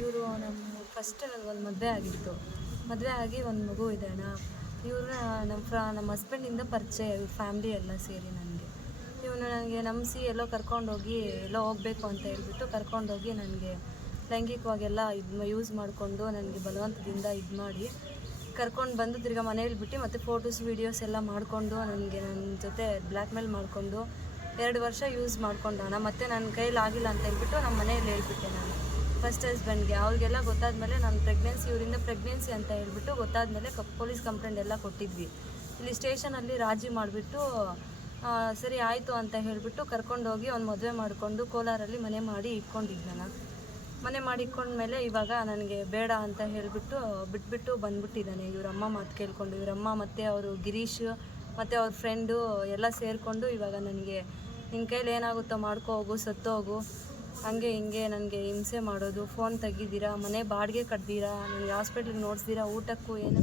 ಇವರು ಫಸ್ಟ್ ನನಗೊಂದು ಮದುವೆ ಆಗಿತ್ತು. ಮದುವೆ ಆಗಿ ಒಂದು ಮಗು ಇದೆ ಅಣ್ಣ. ಇವ್ರನ್ನ ನಮ್ಮ ಹಸ್ಬೆಂಡಿಂದ ಪರಿಚಯ, ಇವ್ರ ಫ್ಯಾಮ್ಲಿ ಎಲ್ಲ ಸೇರಿ ನನಗೆ. ಇವನು ನನಗೆ ನಂಬಿಸಿ ಎಲ್ಲೋ ಕರ್ಕೊಂಡೋಗಿ ಎಲ್ಲೋ ಹೋಗಬೇಕು ಅಂತ ಹೇಳ್ಬಿಟ್ಟು ಕರ್ಕೊಂಡೋಗಿ ನನಗೆ ಲೈಂಗಿಕವಾಗೆಲ್ಲ ಯೂಸ್ ಮಾಡಿಕೊಂಡು ನನಗೆ ಬಲವಂತದಿಂದ ಮಾಡಿ ಕರ್ಕೊಂಡು ಬಂದು ತಿರ್ಗಿ ಮನೇಲಿ ಬಿಟ್ಟು ಮತ್ತು ಫೋಟೋಸ್ ವೀಡಿಯೋಸ್ ಎಲ್ಲ ಮಾಡಿಕೊಂಡು ನನಗೆ ನನ್ನ ಜೊತೆ ಬ್ಲ್ಯಾಕ್ ಮೇಲ್ ಮಾಡಿಕೊಂಡು 2 ವರ್ಷ ಯೂಸ್ ಮಾಡ್ಕೊಂಡಣ. ಮತ್ತು ನನ್ನ ಕೈಲಿ ಆಗಿಲ್ಲ ಅಂತ ಹೇಳ್ಬಿಟ್ಟು ನಮ್ಮ ಮನೆಯಲ್ಲಿ ಹೇಳ್ಬಿಟ್ಟೆ ನಾನು ಫಸ್ಟ್ ಹಸ್ಬೆಂಡ್ಗೆ. ಅವ್ರಿಗೆಲ್ಲ ಗೊತ್ತಾದಮೇಲೆ ನಾನು ಇವರಿಂದ ಪ್ರೆಗ್ನೆನ್ಸಿ ಅಂತ ಹೇಳ್ಬಿಟ್ಟು ಗೊತ್ತಾದಮೇಲೆ ಪೊಲೀಸ್ ಕಂಪ್ಲೇಂಟ್ ಎಲ್ಲ ಕೊಟ್ಟಿದ್ವಿ. ಇಲ್ಲಿ ಸ್ಟೇಷನಲ್ಲಿ ರಾಜಿ ಮಾಡಿಬಿಟ್ಟು ಸರಿ ಆಯಿತು ಅಂತ ಹೇಳಿಬಿಟ್ಟು ಕರ್ಕೊಂಡೋಗಿ ಒಂದು ಮದುವೆ ಮಾಡಿಕೊಂಡು ಕೋಲಾರಲ್ಲಿ ಮನೆ ಮಾಡಿ ಇಟ್ಕೊಂಡಿದ್ದೆ. ಮನೆ ಮಾಡಿ ಇಟ್ಕೊಂಡ್ಮೇಲೆ ಇವಾಗ ನನಗೆ ಬೇಡ ಅಂತ ಹೇಳಿಬಿಟ್ಟು ಬಿಟ್ಬಿಟ್ಟು ಬಂದ್ಬಿಟ್ಟಿದ್ದಾನೆ. ಇವರಮ್ಮ ಮಾತು ಕೇಳಿಕೊಂಡು, ಇವರಮ್ಮ ಮತ್ತು ಅವರು ಗಿರೀಶ್ ಮತ್ತು ಅವ್ರ ಫ್ರೆಂಡು ಎಲ್ಲ ಸೇರಿಕೊಂಡು ಇವಾಗ ನನಗೆ ನಿನ್ನ ಕೈಲಿ ಏನಾಗುತ್ತೋ ಮಾಡ್ಕೋ ಹೋಗು, ಸತ್ತೋಗು, ಹಂಗೆ ಹಿಂಗೆ ನನಗೆ ಹಿಂಸೆ ಮಾಡೋದು. ಫೋನ್ ತೆಗಿದ್ದೀರಾ, ಮನೆ ಬಾಡಿಗೆ ಕಟ್ತೀರಾ, ನನಗೆ ಹಾಸ್ಪಿಟ್ಲಿಗೆ ನೋಡಿಸ್ತೀರಾ, ಊಟಕ್ಕೂ ಏನು